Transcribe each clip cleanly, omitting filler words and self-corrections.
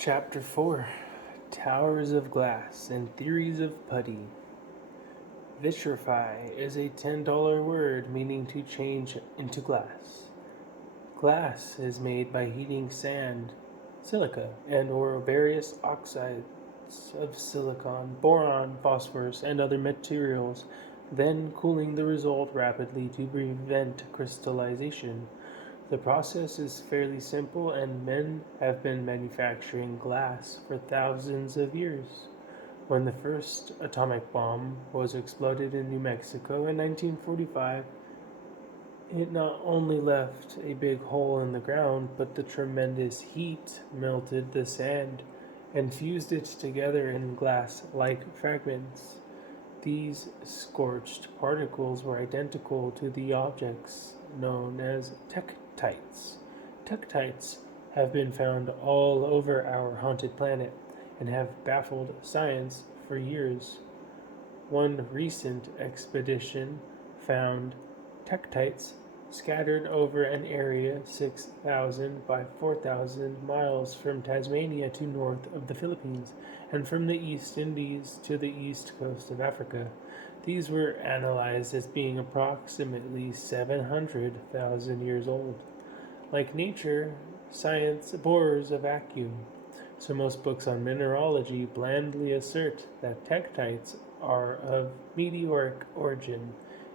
Chapter 4 Towers of Glass and Theories of Putty. Vitrify is a $10 word meaning to change into glass. Glass is made by heating sand, silica, and or various oxides of silicon, boron, phosphorus, and other materials, then cooling the result rapidly to prevent crystallization. The process is fairly simple, and men have been manufacturing glass for thousands of years. When the first atomic bomb was exploded in New Mexico in 1945, it not only left a big hole in the ground, but the tremendous heat melted the sand and fused it together in glass like fragments. These scorched particles were identical to the objects known as tektites. Tektites have been found all over our haunted planet and have baffled science for years. One recent expedition found tektites scattered over an area 6,000 by 4,000 miles from Tasmania to north of the Philippines and from the East Indies to the east coast of Africa. These were analyzed as being approximately 700,000 years old. Like nature, science abhors a vacuum, so most books on mineralogy blandly assert that tektites are of meteoric origin.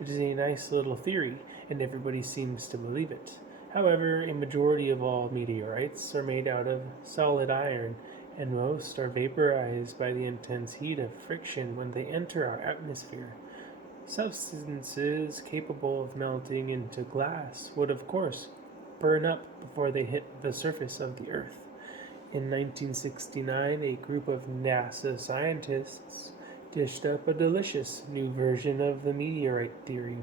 It is a nice little theory, and everybody seems to believe it. However, a majority of all meteorites are made out of solid iron, and most are vaporized by the intense heat of friction when they enter our atmosphere. Substances capable of melting into glass would, of course, burn up before they hit the surface of the Earth. In 1969, a group of NASA scientists dished up a delicious new version of the meteorite theory.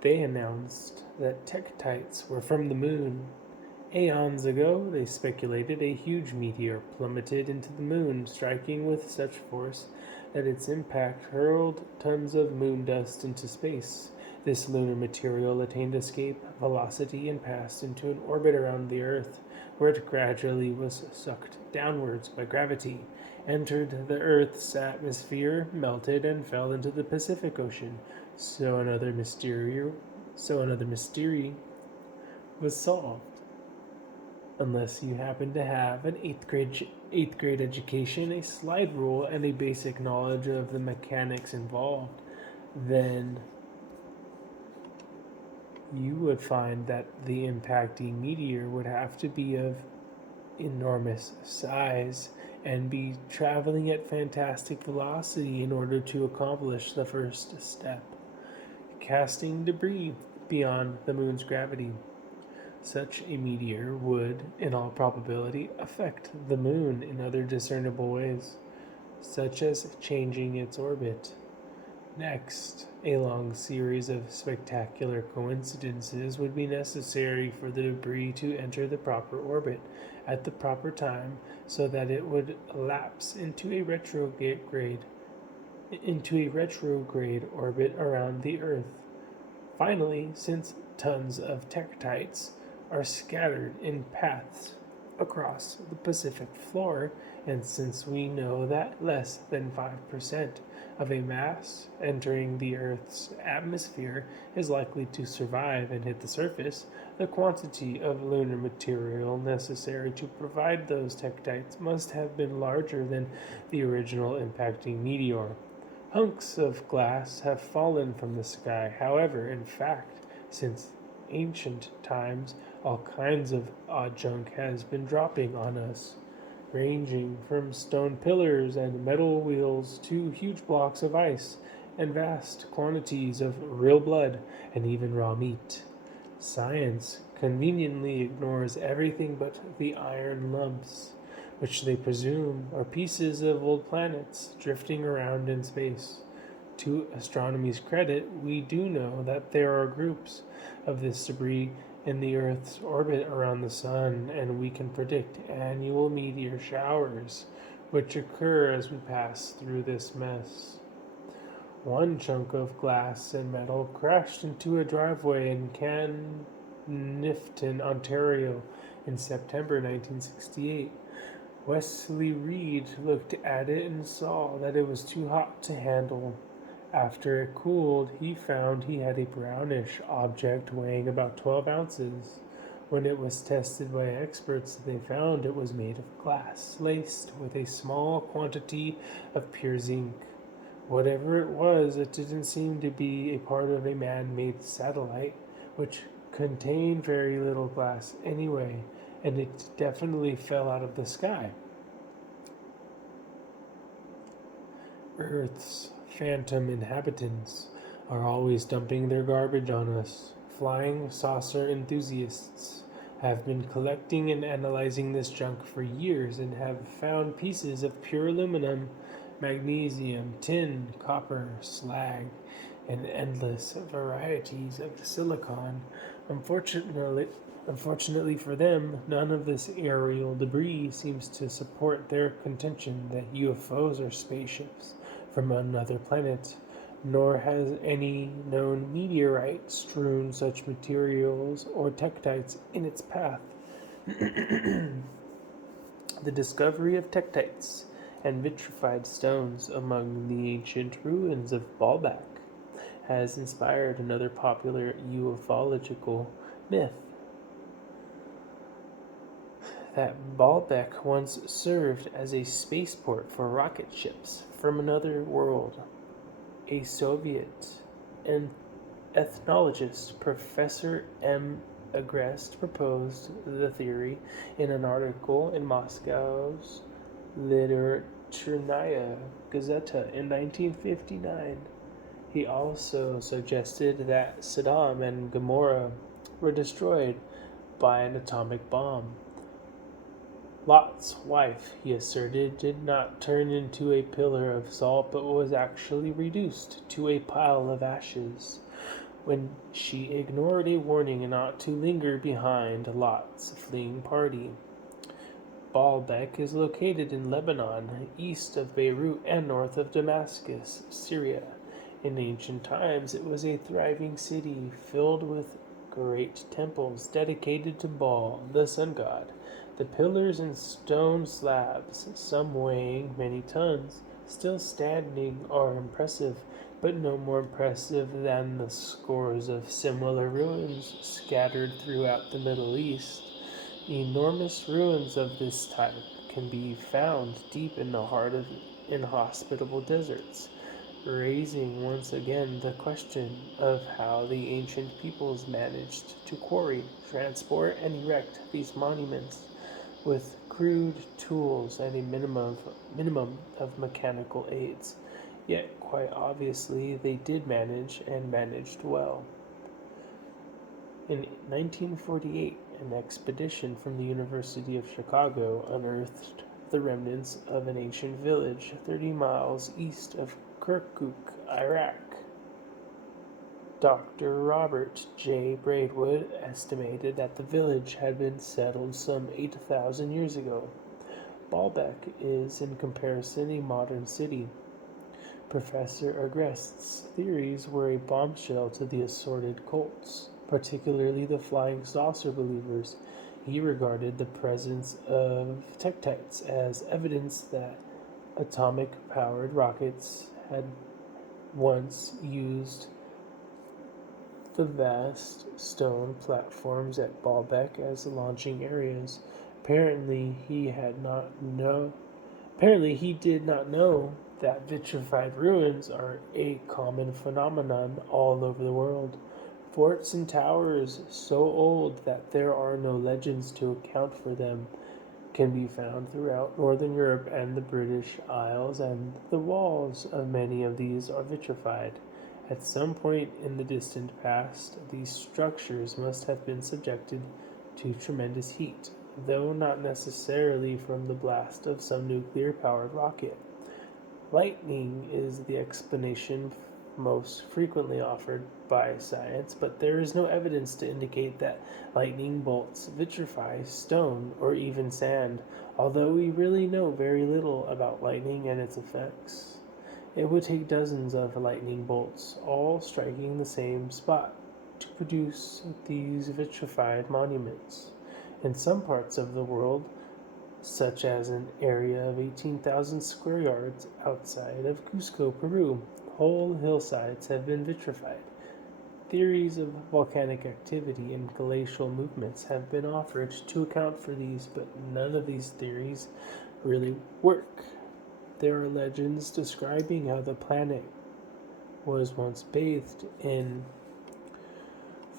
They announced that tektites were from the moon. Aeons ago, they speculated a huge meteor plummeted into the moon, striking with such force that its impact hurled tons of moon dust into space. This lunar material attained escape velocity and passed into an orbit around the Earth, where it gradually was sucked downwards by gravity, entered the Earth's atmosphere, melted, and fell into the Pacific Ocean. So another mystery was solved. Unless you happen to have an eighth grade education, a slide rule, and a basic knowledge of the mechanics involved, then you would find that the impacting meteor would have to be of enormous size and be traveling at fantastic velocity in order to accomplish the first step, casting debris beyond the moon's gravity. Such a meteor would, in all probability, affect the moon in other discernible ways, such as changing its orbit. Next, a long series of spectacular coincidences would be necessary for the debris to enter the proper orbit at the proper time so that it would lapse into a retrograde orbit around the Earth. Finally, since tons of tektites are scattered in paths across the Pacific floor, and since we know that less than 5% of a mass entering the Earth's atmosphere is likely to survive and hit the surface, the quantity of lunar material necessary to provide those tektites must have been larger than the original impacting meteor. Hunks of glass have fallen from the sky. However, in fact, since ancient times, all kinds of odd junk has been dropping on us, ranging from stone pillars and metal wheels to huge blocks of ice and vast quantities of real blood and even raw meat. Science conveniently ignores everything but the iron lumps, which they presume are pieces of old planets drifting around in space. To astronomy's credit, we do know that there are groups of this debris in the Earth's orbit around the Sun, and we can predict annual meteor showers, which occur as we pass through this mess. One chunk of glass and metal crashed into a driveway in Canifton, Ontario, In September 1968, Wesley Reed looked at it and saw that it was too hot to handle. After it cooled, he found he had a brownish object weighing about 12 ounces. When it was tested by experts, they found it was made of glass, laced with a small quantity of pure zinc. Whatever it was, it didn't seem to be a part of a man-made satellite, which contained very little glass anyway, and it definitely fell out of the sky. Earth's phantom inhabitants are always dumping their garbage on us. Flying saucer enthusiasts have been collecting and analyzing this junk for years and have found pieces of pure aluminum, magnesium, tin, copper, slag, and endless varieties of silicon. Unfortunately for them, none of this aerial debris seems to support their contention that UFOs are spaceships from another planet, nor has any known meteorite strewn such materials or tektites in its path. The discovery of tektites and vitrified stones among the ancient ruins of Baalbek has inspired another popular ufological myth that Baalbek once served as a spaceport for rocket ships from another world. A Soviet ethnologist, Professor M. Agrest, proposed the theory in an article in Moscow's Literaturenaya Gazeta in 1959. He also suggested that Sodom and Gomorrah were destroyed by an atomic bomb. Lot's wife, he asserted, did not turn into a pillar of salt, but was actually reduced to a pile of ashes when she ignored a warning not to linger behind Lot's fleeing party. Baalbek is located in Lebanon, east of Beirut and north of Damascus, Syria. In ancient times, it was a thriving city filled with great temples dedicated to Baal, the sun god. The pillars and stone slabs, some weighing many tons, still standing, are impressive, but no more impressive than the scores of similar ruins scattered throughout the Middle East. Enormous ruins of this type can be found deep in the heart of inhospitable deserts, raising once again the question of how the ancient peoples managed to quarry, transport, and erect these monuments with crude tools and a minimum of mechanical aids. Yet, quite obviously, they did manage and managed well. In 1948, an expedition from the University of Chicago unearthed the remnants of an ancient village 30 miles east of Kirkuk, Iraq. Dr. Robert J. Braidwood estimated that the village had been settled some 8,000 years ago. Baalbek is, in comparison, a modern city. Professor Agrest's theories were a bombshell to the assorted cults, particularly the flying saucer believers. He regarded the presence of tektites as evidence that atomic-powered rockets had once used the vast stone platforms at Baalbek as launching areas. Apparently, he did not know that vitrified ruins are a common phenomenon all over the world. Forts and towers so old that there are no legends to account for them can be found throughout Northern Europe and the British Isles, and the walls of many of these are vitrified. At some point in the distant past, these structures must have been subjected to tremendous heat, though not necessarily from the blast of some nuclear-powered rocket. Lightning is the explanation most frequently offered by science, but there is no evidence to indicate that lightning bolts vitrify stone or even sand, although we really know very little about lightning and its effects. It would take dozens of lightning bolts, all striking the same spot, to produce these vitrified monuments. In some parts of the world, such as an area of 18,000 square yards outside of Cusco, Peru, whole hillsides have been vitrified. Theories of volcanic activity and glacial movements have been offered to account for these, but none of these theories really work. There are legends describing how the planet was once bathed in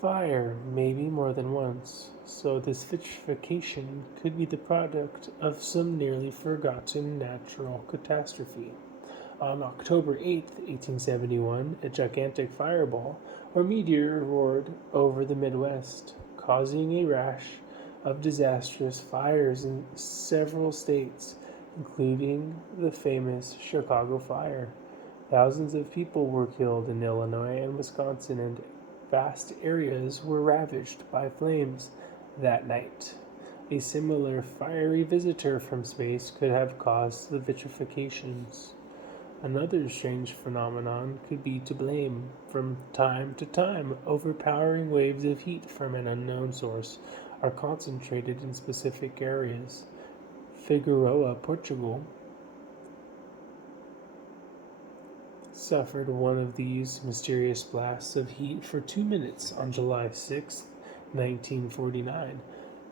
fire, maybe more than once, so this vitrification could be the product of some nearly forgotten natural catastrophe. On October 8, 1871, a gigantic fireball or meteor roared over the Midwest, causing a rash of disastrous fires in several states, including the famous Chicago Fire. Thousands of people were killed in Illinois and Wisconsin, and vast areas were ravaged by flames that night. A similar fiery visitor from space could have caused the vitrifications. Another strange phenomenon could be to blame. From time to time, overpowering waves of heat from an unknown source are concentrated in specific areas. Figueroa, Portugal, suffered one of these mysterious blasts of heat for 2 minutes on July 6, 1949.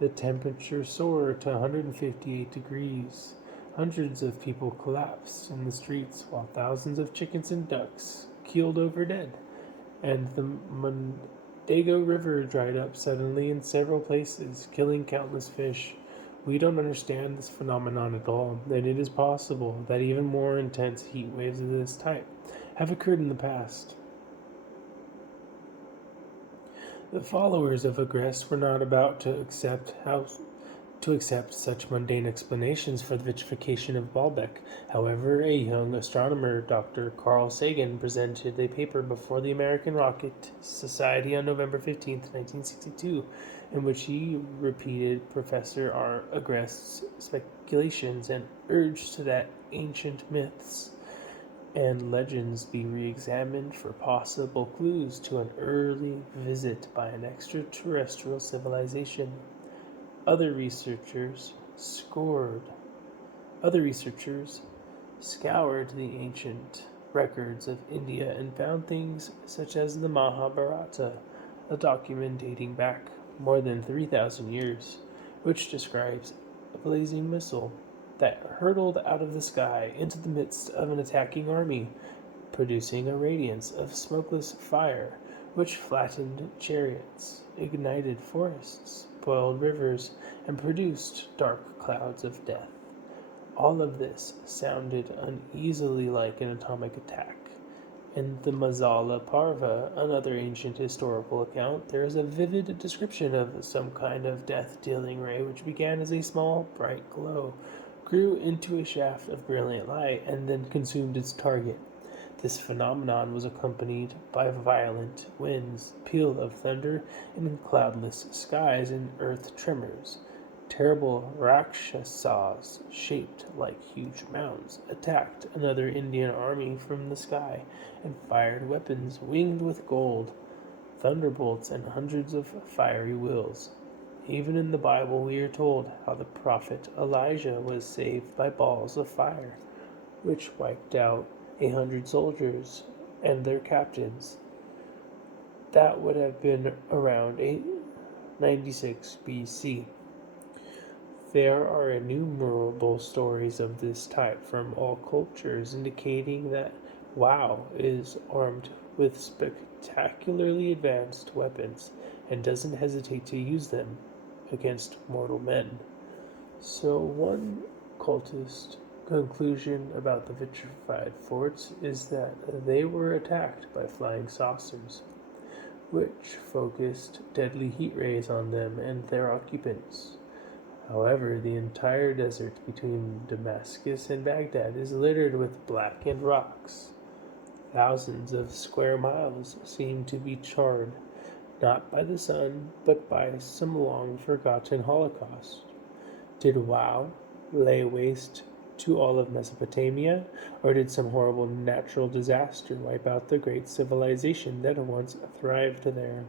The temperature soared to 158 degrees. Hundreds of people collapsed in the streets, while thousands of chickens and ducks keeled over dead, and the Mondego River dried up suddenly in several places, killing countless fish. We don't understand this phenomenon at all, and it is possible that even more intense heat waves of this type have occurred in the past. The followers of Agreste were not about to accept such mundane explanations for the vitrification of Baalbek. However, a young astronomer, Dr. Carl Sagan, presented a paper before the American Rocket Society on November 15, 1962, in which he repeated Professor R. Agreste's speculations and urged that ancient myths and legends be re-examined for possible clues to an early visit by an extraterrestrial civilization. Other researchers scoured the ancient records of India and found things such as the Mahabharata, a document dating back more than 3,000 years, which describes a blazing missile that hurtled out of the sky into the midst of an attacking army, producing a radiance of smokeless fire which flattened chariots, ignited forests, boiled rivers, and produced dark clouds of death. All of this sounded uneasily like an atomic attack. In the Mazala Parva, another ancient historical account, there is a vivid description of some kind of death-dealing ray which began as a small, bright glow, grew into a shaft of brilliant light, and then consumed its target. This phenomenon was accompanied by violent winds, peal of thunder, and cloudless skies and earth tremors. Terrible Rakshasas, shaped like huge mounds, attacked another Indian army from the sky and fired weapons winged with gold, thunderbolts, and hundreds of fiery wheels. Even in the Bible we are told how the prophet Elijah was saved by balls of fire, which wiped out 100 soldiers and their captains. That would have been around 896 BC. There are innumerable stories of this type from all cultures, indicating that Wow is armed with spectacularly advanced weapons and doesn't hesitate to use them against mortal men. So one cultist conclusion about the vitrified forts is that they were attacked by flying saucers, which focused deadly heat rays on them and their occupants. However, the entire desert between Damascus and Baghdad is littered with blackened rocks. Thousands of square miles seem to be charred, not by the sun, but by some long-forgotten holocaust. Did Wow lay waste to all of Mesopotamia, or did some horrible natural disaster wipe out the great civilization that once thrived there?